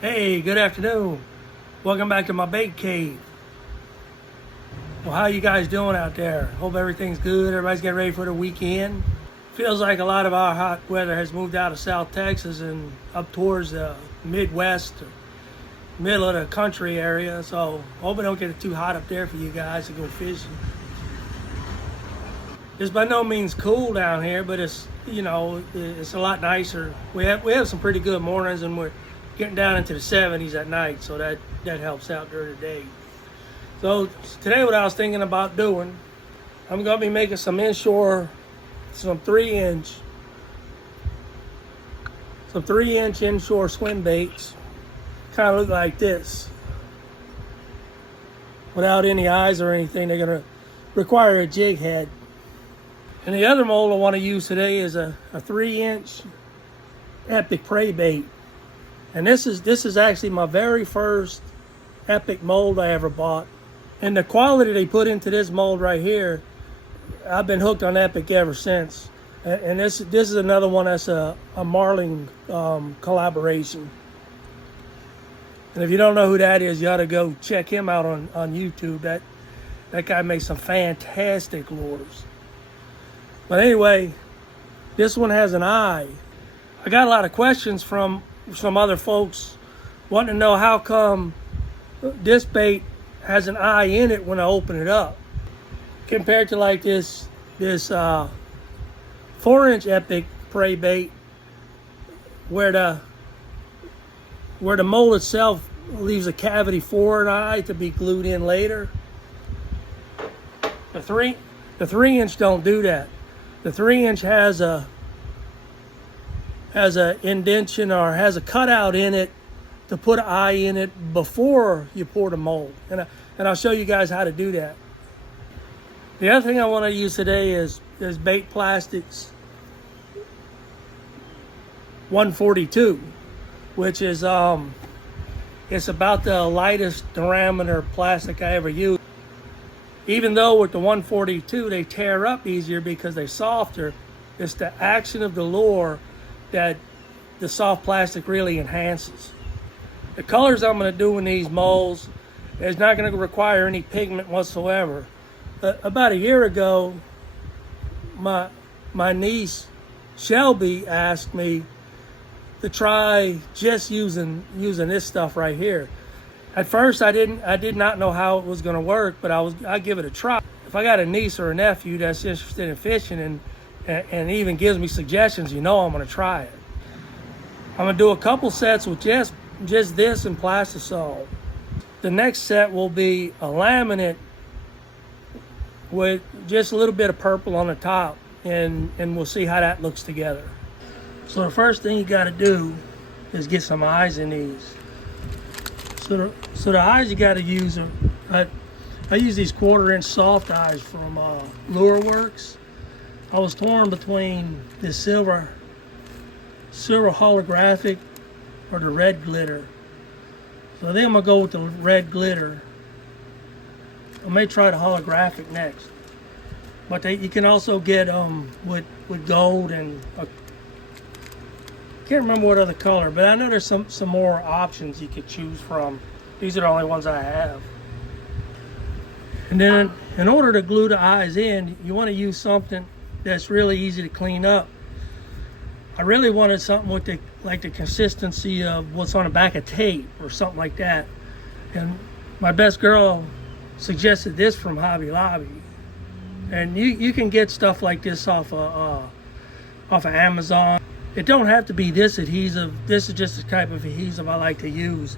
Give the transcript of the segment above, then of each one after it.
Hey, good afternoon. Welcome back to my bait cave. Well, how you guys doing out there? Hope everything's good. Everybody's getting ready for the weekend. Feels like a lot of our hot weather has moved out of South Texas and up towards the Midwest, middle of the country area. So hope it don't get too hot up there for you guys to go fishing. It's by no means cool down here, but it's it's a lot nicer. We have some pretty good mornings, and we're getting down into the 70s at night, so that helps out during the day. So today what I was thinking about doing, I'm going to be making some inshore, some 3-inch inshore swim baits. Kind of look like this. Without any eyes or anything, they're going to require a jig head. And the other mold I want to use today is a 3-inch epic prey bait. And this is actually my very first epic mold I ever bought. And the quality they put into this mold right here, I've been hooked on epic ever since. And this is another one that's a Marling collaboration. And if you don't know who that is, you ought to go check him out on YouTube. That guy makes some fantastic lures. But anyway, this one has an eye. I got a lot of questions from some other folks wanting to know how come this bait has an eye in it when I open it up, compared to like this 4-inch epic prey bait, where the mold itself leaves a cavity for an eye to be glued in later. The 3-inch don't do that. The 3-inch has a indentation or has a cutout in it to put an eye in it before you pour the mold. And I'll show you guys how to do that. The other thing I want to use today is Bait Plastics 142, which is it's about the lightest diameter plastic I ever used. Even though with the 142 they tear up easier because they're softer, it's the action of the lure that the soft plastic really enhances. The colors I'm going to do in these molds is not going to require any pigment whatsoever. About a year ago, my niece Shelby asked me to try just using this stuff right here. At first, I did not know how it was going to work, but I'd give it a try. If I got a niece or a nephew that's interested in fishing and even gives me suggestions, I'm going to try it. I'm going to do a couple sets with just this and plastisol. The next set will be a laminate with just a little bit of purple on the top, and we'll see how that looks together. So the first thing you got to do is get some eyes in these. So the eyes you got to use are, I use these 1/4-inch soft eyes from Lure Works. I was torn between this silver holographic or the red glitter. So I think I'm gonna go with the red glitter. I may try the holographic next. But you can also get with gold and can't remember what other color, but I know there's some more options you could choose from. These are the only ones I have. And then in order to glue the eyes in, you want to use something that's really easy to clean up. I really wanted something with the consistency of what's on the back of tape or something like that. And my best girl suggested this from Hobby Lobby. And you can get stuff like this off of Amazon. It don't have to be this adhesive. This is just the type of adhesive I like to use,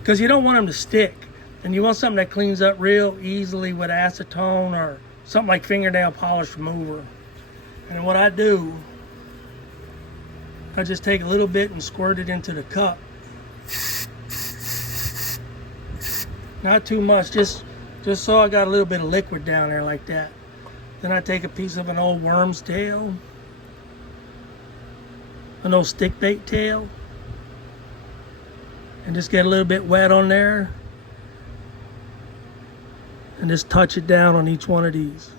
because you don't want them to stick, and you want something that cleans up real easily with acetone or something like fingernail polish remover. And what I do, I just take a little bit and squirt it into the cup. Not too much, just so I got a little bit of liquid down there like that. Then I take a piece of an old worm's tail, an old stick bait tail, and just get a little bit wet on there and just touch it down on each one of these.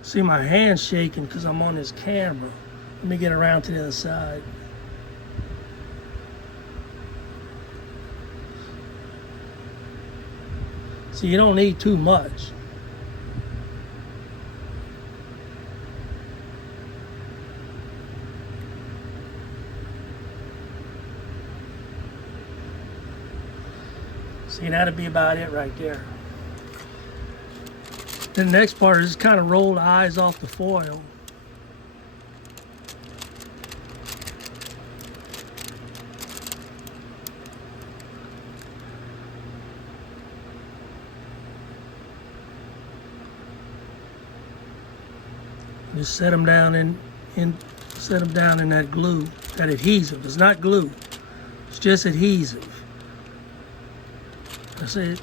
See, my hand's shaking because I'm on this camera. Let me get around to the other side. So you don't need too much. See, that'd be about it right there. Then the next part is just kind of roll the eyes off the foil. Just set them down in that glue, that adhesive. It's not glue. It's just adhesive. I say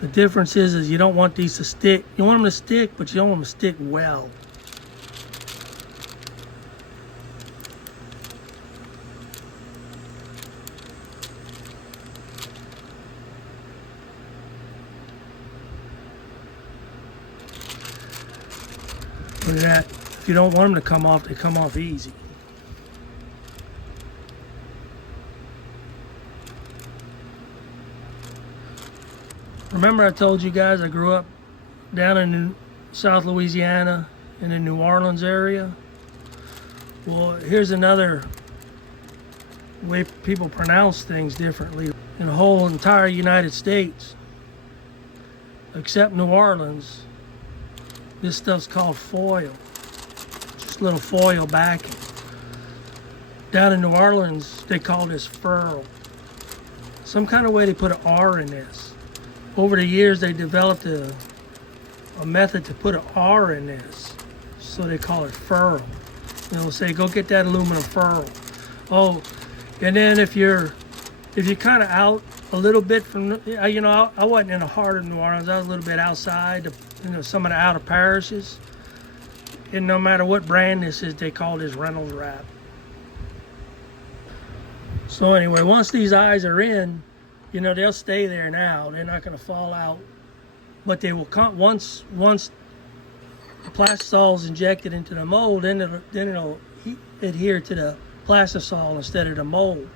the difference is you don't want these to stick. You want them to stick, but you don't want them to stick well. Look at that. If you don't want them to come off, they come off easy. Remember I told you guys I grew up down in South Louisiana in the New Orleans area? Well, here's another way people pronounce things differently in the whole entire United States, except New Orleans. This stuff's called foil, just a little foil backing. Down in New Orleans, they call this furl. Some kind of way they put an R in this. Over the years, they developed a method to put an R in this, so they call it furl. You know, say, go get that aluminum furl. Oh, and then if you're kind of out a little bit from, you know, I wasn't in the heart of New Orleans. I was a little bit outside, you know, some of the outer parishes. And no matter what brand this is, they call this Reynolds wrap. So anyway, once these eyes are in, you know, they'll stay there now. They're not going to fall out. But they will come once the plastisol is injected into the mold, then it'll adhere to the plastisol instead of the mold.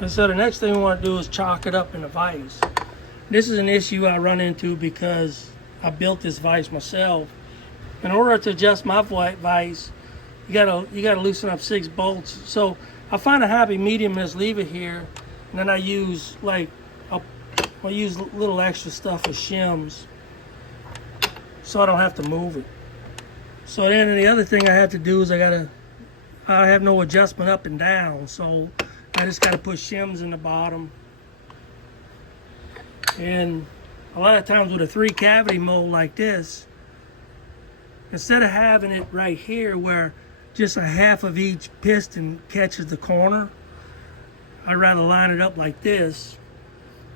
And so the next thing we want to do is chalk it up in the vise. This is an issue I run into because I built this vise myself. In order to adjust my vise, you gotta loosen up 6 bolts. So I find a happy medium and just leave it here, and then I use I use a little extra stuff with shims so I don't have to move it. So then the other thing I have to do is I have no adjustment up and down, so I just got to put shims in the bottom. And a lot of times with a 3-cavity mold like this, instead of having it right here where just a half of each piston catches the corner, I'd rather line it up like this.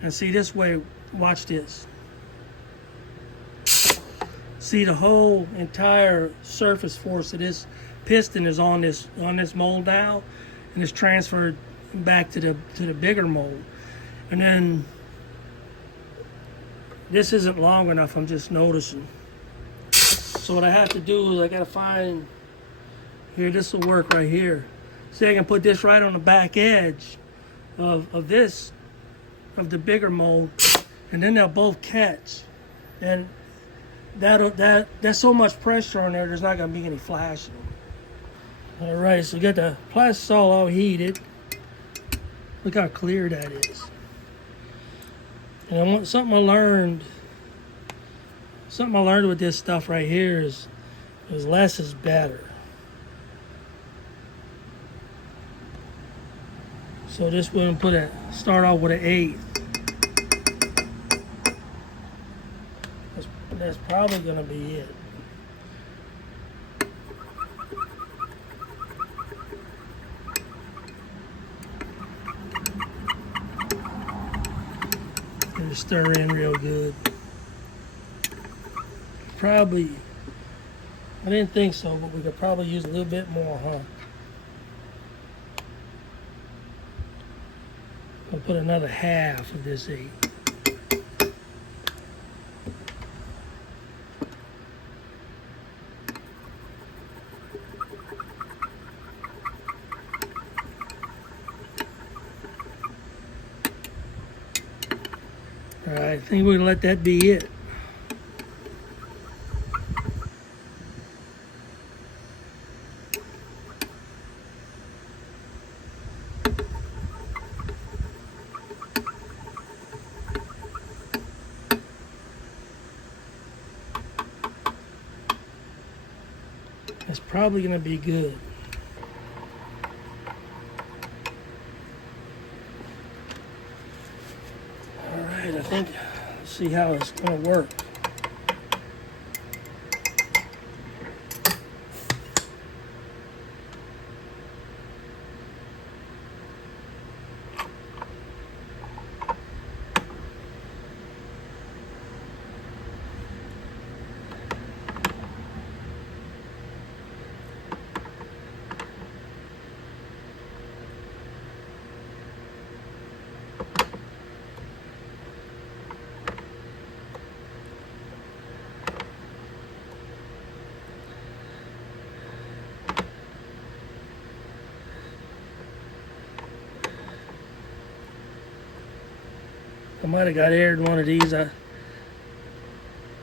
And see, this way, watch this. See, the whole entire surface force of this piston is on this mold now, and it's transferred back to the bigger mold. And then this isn't long enough, I'm just noticing. So what I have to do is I gotta find, here, this will work right here. See, I can put this right on the back edge of the bigger mold, and then they'll both catch. And that's so much pressure on there, there's not gonna be any flashing. All right, so get the plastisol all heated. Look how clear that is. And something I learned with this stuff right here is less is better. So this one start off with an 1/8. That's probably gonna be it. And stir in real good. Probably, I didn't think so, but we could probably use a little bit more, huh? I'll put another half of this 8. All right, I think we're gonna let that be it. It's probably gonna be good. All right, I think, let's see how it's gonna work. I might have got air in one of these. I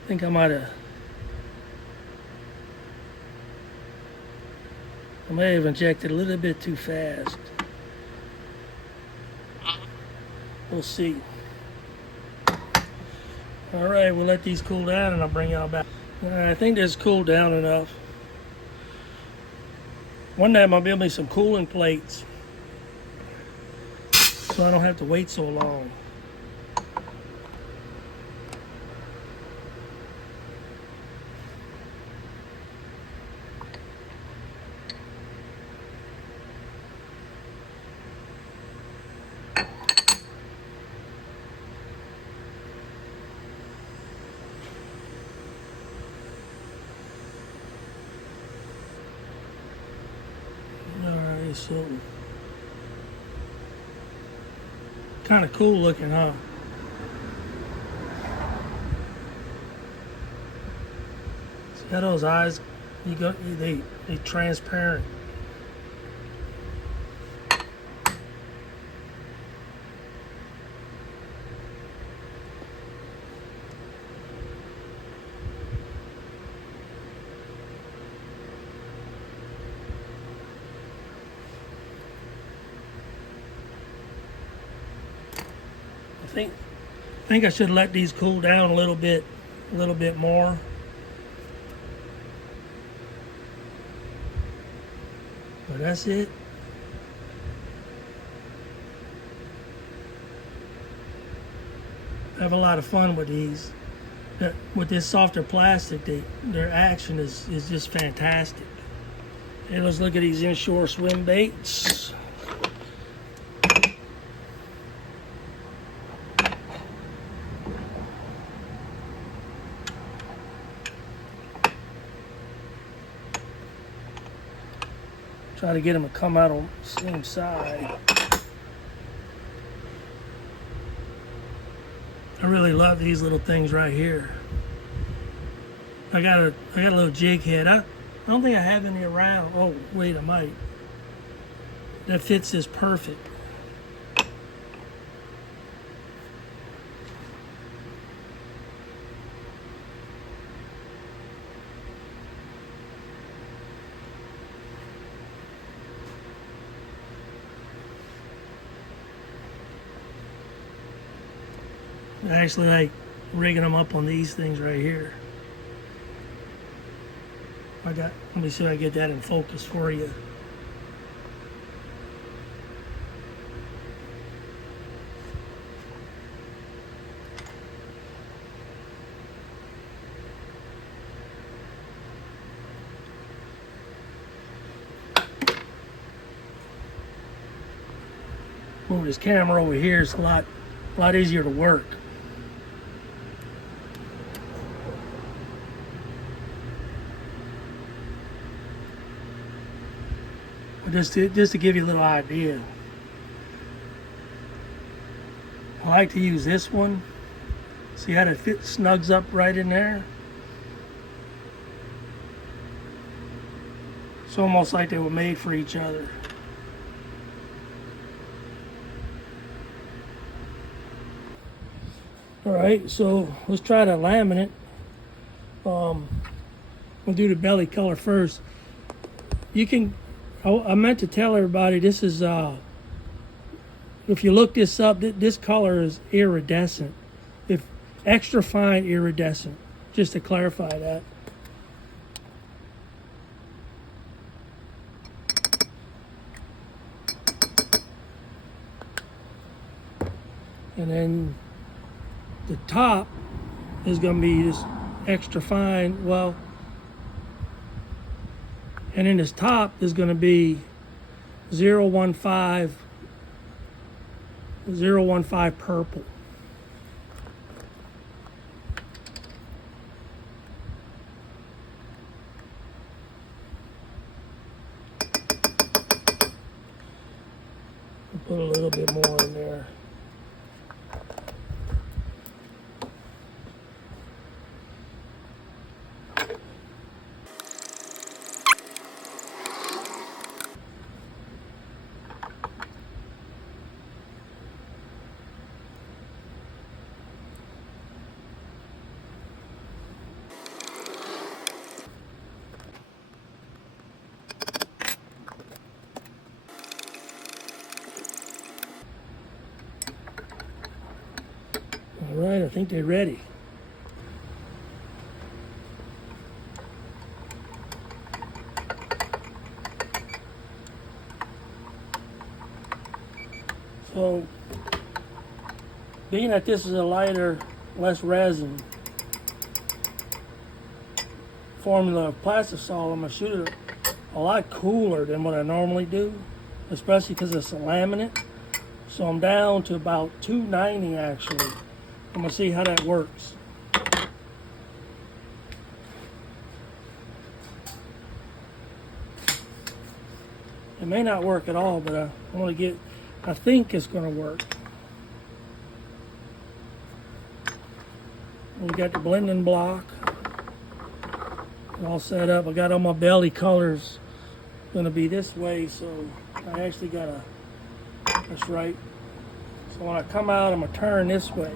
think I might have. I may have injected a little bit too fast. We'll see. All right, we'll let these cool down and I'll bring y'all back. All right, I think this cooled down enough. One day I'm gonna build me some cooling plates so I don't have to wait so long. Alright, so kind of cool looking, huh? See how those eyes, they transparent. I think I should let these cool down a little bit more. But that's it. I have a lot of fun with these. With this softer plastic, their action is just fantastic. Hey, let's look at these Inch SwimBaits. Try to get them to come out on the same side. I really love these little things right here. I got a little jig head. I don't think I have any around. Oh wait, I might. That fits this perfect. I actually like rigging them up on these things right here. Let me see if I get that in focus for you. Move this camera over here, it's a lot easier to work. Just to give you a little idea. I like to use this one. See how it snugs up right in there? It's almost like they were made for each other. All right, so let's try to laminate. We'll do the belly color first. You can, I meant to tell everybody this is, if you look this up, this color is iridescent. If extra fine iridescent, just to clarify that. And then the top is going to be this extra fine, well, and in this top is going to be 015 purple. I'll put a little bit more in there. All right, I think they're ready. So, being that this is a lighter, less resin formula of plastisol, I'm going to shoot it a lot cooler than what I normally do, especially because it's a laminate. So I'm down to about 290 actually. I'm going to see how that works. It may not work at all, but I want to I think it's going to work. We got the blending block all set up. I got all my belly colors going to be this way, so I actually got that's right. So when I come out, I'm going to turn this way.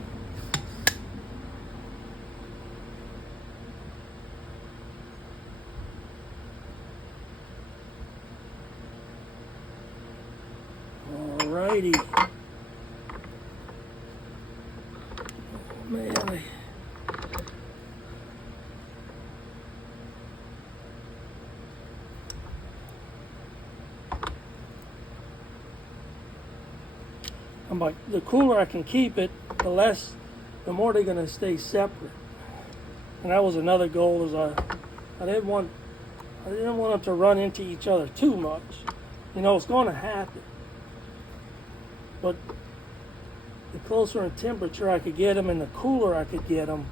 Alrighty. Oh, man. I'm like, the cooler I can keep it, the more they're going to stay separate. And that was another goal, is I didn't want them to run into each other too much. You know, it's going to happen. But the closer in temperature I could get them and the cooler I could get them,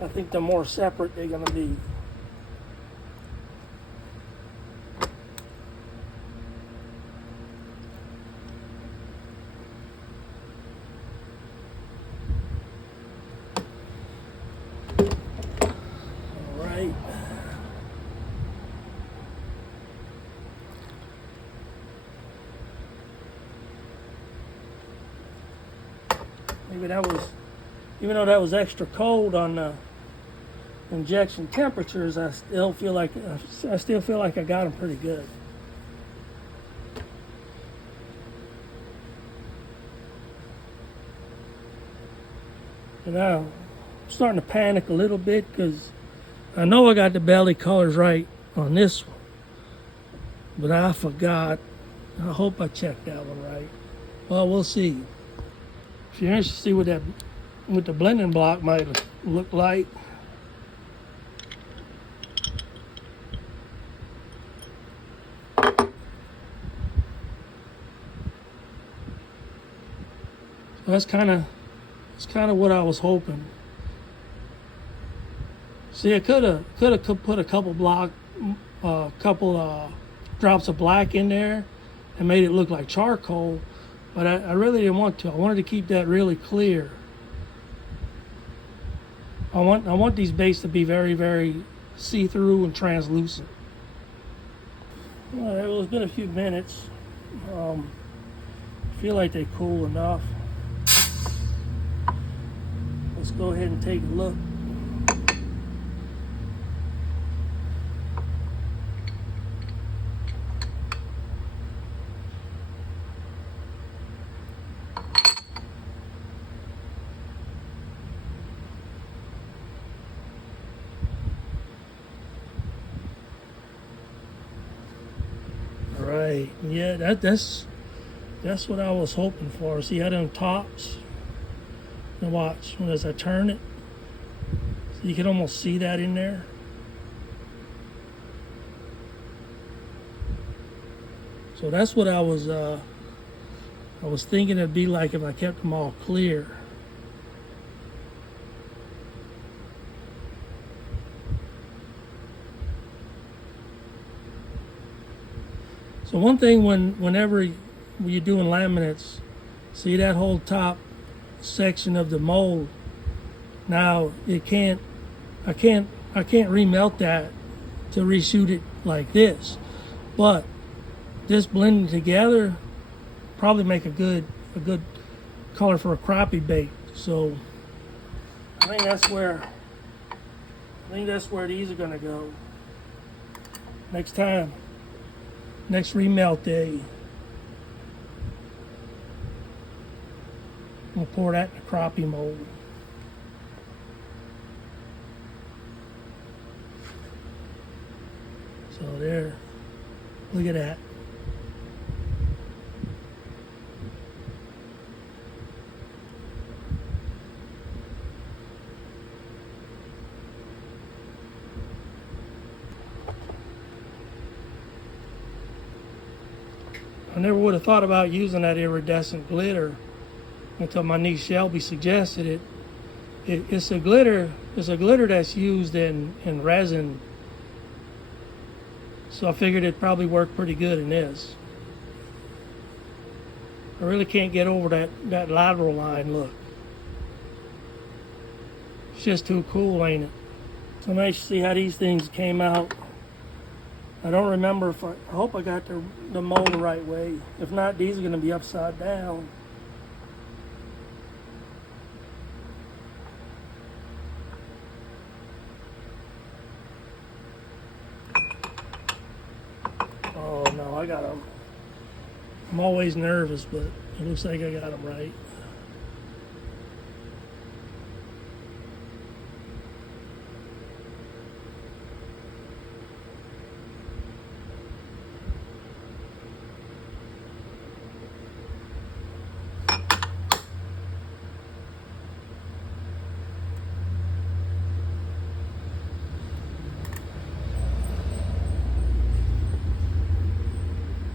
I think the more separate they're going to be. All right. Maybe that was, even though that was extra cold on the injection temperatures, I still feel like I got them pretty good. And now I'm starting to panic a little bit because I know I got the belly colors right on this one, but I forgot. I hope I checked that one right. Well, we'll see. If you're interested to see what the blending block might look like. That's kind of what I was hoping. See, I could have put a couple drops of black in there and made it look like charcoal, but I really didn't want to. I wanted to keep that really clear. I want these baits to be very, very see-through and translucent. All right, well, it's been a few minutes. I feel like they're cool enough. Let's go ahead and take a look. All right, yeah, that's what I was hoping for. See how them tops? Now watch, as I turn it, so you can almost see that in there. So that's what I was thinking it'd be like if I kept them all clear. So one thing whenever you're doing laminates, see that whole top section of the mold. Now I can't remelt that to reshoot it like this, but this blending together probably make a good color for a crappie bait. So I think that's where these are gonna go next time. Next remelt day, we'll pour that in the crappie mold. So there, look at that. I never would have thought about using that iridescent glitter until my niece Shelby suggested it. It's a glitter that's used in resin. So I figured it'd probably work pretty good in this. I really can't get over that lateral line look. It's just too cool, ain't it? So nice to see how these things came out. I don't remember if I hope I got the mold the right way. If not, these are going to be upside down. Oh no, I got them. I'm always nervous, but it looks like I got them right.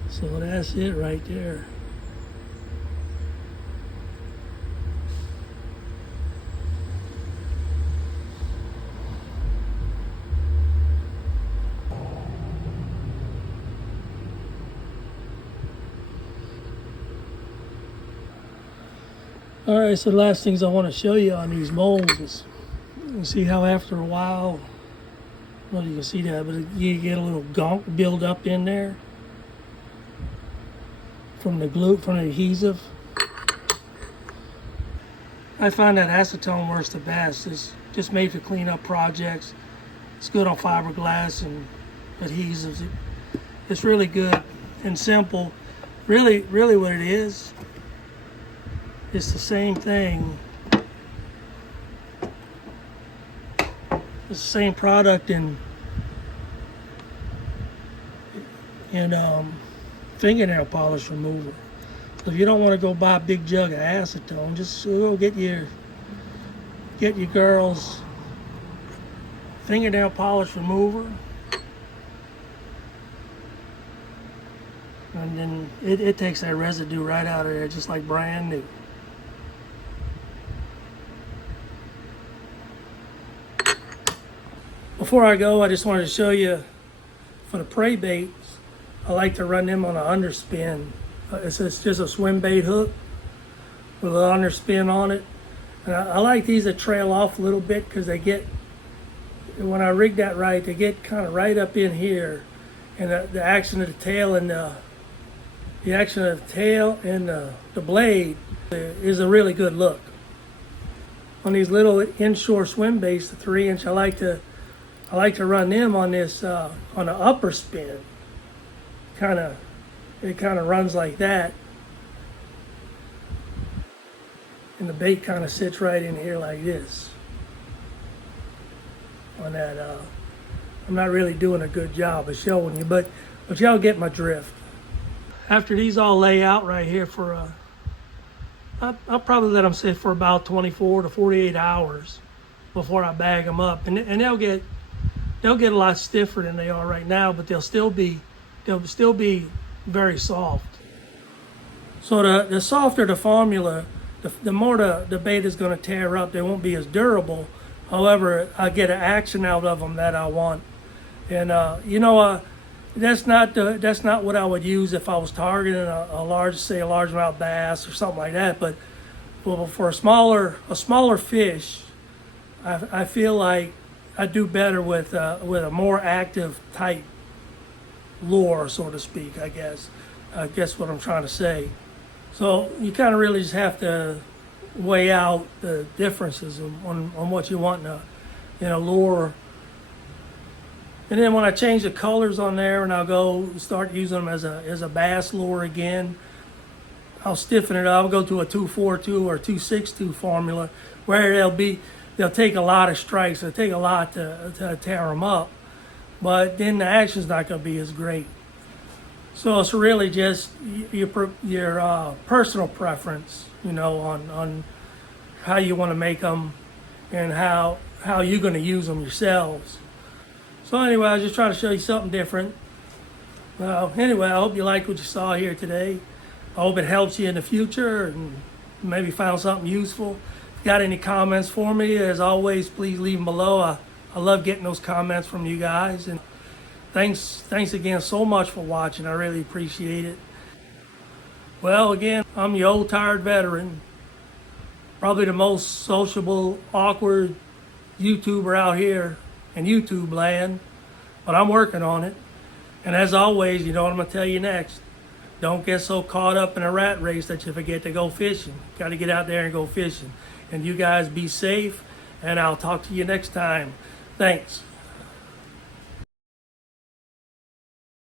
So that's it right there. All right, so the last things I want to show you on these molds is, you can see how after a while, well, you can see that, but you get a little gunk build up in there from the glue, from the adhesive. I find that acetone works the best. It's just made for cleanup projects. It's good on fiberglass and adhesives. It's really good and simple. Really what it is, it's the same thing. It's the same product in fingernail polish remover. So if you don't want to go buy a big jug of acetone, just go get your girl's fingernail polish remover, and then it takes that residue right out of there, just like brand new. Before I go, I just wanted to show you for the prey baits, I like to run them on an underspin. It's just a swim bait hook with an underspin on it. And I like these to trail off a little bit because they get, when I rig that right, they get kind of right up in here. And the action of the tail and the blade is a really good look. on these little inshore swim baits, the 3-inch. I like to run them on this on the upper spin. It kind of runs like that, and the bait kind of sits right in here like this. On that, I'm not really doing a good job of showing you, but y'all get my drift. After these all lay out right here for I'll probably let them sit for about 24 to 48 hours before I bag them up, and they'll get a lot stiffer than they are right now, but they'll still be very soft. So the softer the formula, the more the bait is going to tear up. They won't be as durable. However, I get an action out of them that I want, and that's not what I would use if I was targeting a largemouth bass or something like that. But for a smaller fish, I feel like I do better with a more active type lure, so to speak. I guess what I'm trying to say. So you kind of really just have to weigh out the differences on what you want in a lure. And then when I change the colors on there and I'll go start using them as a bass lure again, I'll stiffen it up. I'll go to a 242 or 262 formula where they'll take a lot of strikes. It'll take a lot to tear them up, but then the action's not going to be as great. So it's really just your personal preference, on how you want to make them and how you're going to use them yourselves. So anyway, I was just trying to show you something different. Well, anyway, I hope you liked what you saw here today. I hope it helps you in the future and maybe found something useful. If you got any comments for me, as always, please leave them below. I love getting those comments from you guys. And thanks again so much for watching. I really appreciate it. Well, again, I'm your old tired veteran. Probably the most sociable, awkward YouTuber out here in YouTube land, but I'm working on it. And as always, you know what I'm going to tell you next. Don't get so caught up in a rat race that you forget to go fishing. Got to get out there and go fishing. And you guys be safe, and I'll talk to you next time. Thanks.